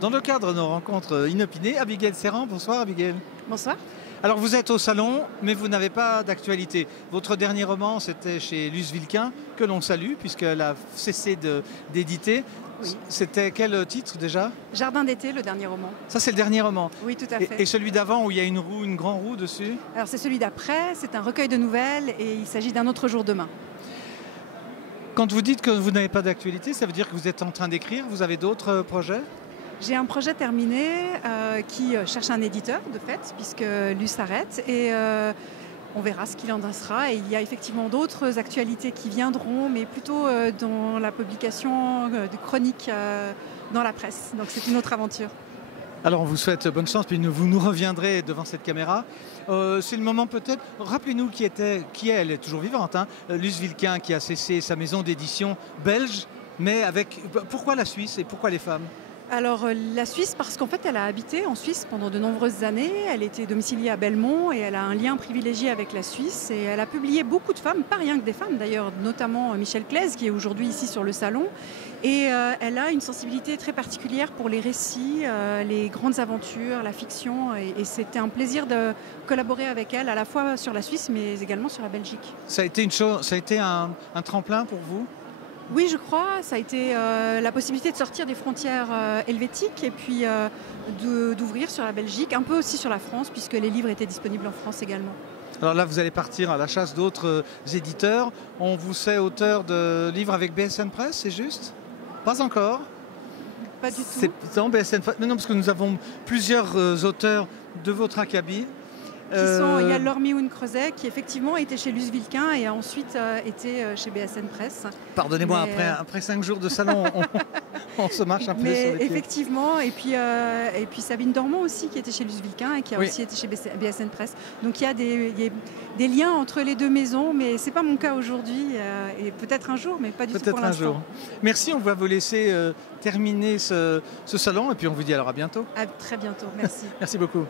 Dans le cadre de nos rencontres inopinées, Abigail Serran, bonsoir Abigail. Bonsoir. Alors vous êtes au salon, mais vous n'avez pas d'actualité. Votre dernier roman, c'était chez Luce Vilquin, que l'on salue, puisqu'elle a cessé d'éditer. Oui. C'était quel titre déjà? Jardin d'été, le dernier roman. Ça c'est le dernier roman. Oui, tout à fait. Et celui d'avant où il y a une roue, une grande roue dessus? Alors c'est celui d'après, c'est un recueil de nouvelles et il s'agit d'un autre jour demain. Quand vous dites que vous n'avez pas d'actualité, ça veut dire que vous êtes en train d'écrire, vous avez d'autres projets? J'ai un projet terminé qui cherche un éditeur de fait, puisque Luce s'arrête et on verra ce qu'il en sera. Et il y a effectivement d'autres actualités qui viendront, mais plutôt dans la publication de chroniques dans la presse. Donc c'est une autre aventure. Alors on vous souhaite bonne chance, puis vous nous reviendrez devant cette caméra. C'est le moment peut-être, rappelez-nous qui est, elle est toujours vivante, hein, Luce Vilquin qui a cessé sa maison d'édition belge, mais avec... Pourquoi la Suisse et pourquoi les femmes? Alors la Suisse, parce qu'en fait elle a habité en Suisse pendant de nombreuses années, elle était domiciliée à Belmont et elle a un lien privilégié avec la Suisse et elle a publié beaucoup de femmes, pas rien que des femmes d'ailleurs, notamment Michel Claise qui est aujourd'hui ici sur le salon et elle a une sensibilité très particulière pour les récits, les grandes aventures, la fiction et c'était un plaisir de collaborer avec elle à la fois sur la Suisse mais également sur la Belgique. Ça a été un tremplin pour vous? Oui, je crois. Ça a été la possibilité de sortir des frontières helvétiques et puis d'ouvrir sur la Belgique, un peu aussi sur la France, puisque les livres étaient disponibles en France également. Alors là, vous allez partir à la chasse d'autres éditeurs. On vous sait auteur de livres avec BSN Press, c'est juste? Pas encore? Pas du tout. Non, BSN Press. Non, parce que nous avons plusieurs auteurs de votre acabit. Il y a Laure Mioun-Creuset qui effectivement était chez Luce Vilquin et a ensuite été chez BSN Press. Pardonnez-moi, après 5 jours de salon, on se marche un peu sur les pieds. Effectivement, et puis Sabine Dormont aussi qui était chez Luce Vilquin et qui a aussi été chez BSN Press. Donc il y a des liens entre les deux maisons, mais ce n'est pas mon cas aujourd'hui et peut-être un jour, mais pas du tout pour l'instant. Peut-être un jour. Merci, on va vous laisser terminer ce salon et puis on vous dit alors à bientôt. À très bientôt, merci. Merci beaucoup.